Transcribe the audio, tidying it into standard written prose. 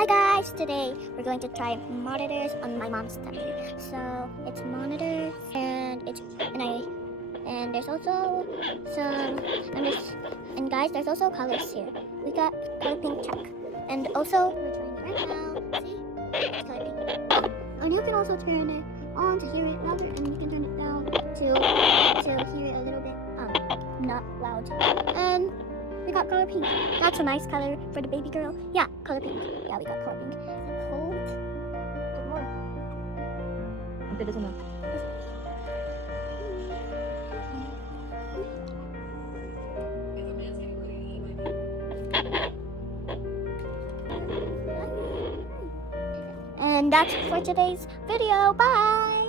Hi guys! Today we're going to try monitors on my mom's tummy. So it's monitors and there's also some and guys, there's also colors here. We got color pink check. And also we're trying it right now. See? It's color pink. And you can also turn it on to hear it louder, and you can turn it down to hear it a little bit not loud. And we got color pink. That's a nice color for the baby girl. Yeah, color pink. Yeah, we got color pink. And cold. Good more. Ang tigas na. And that's for today's video. Bye!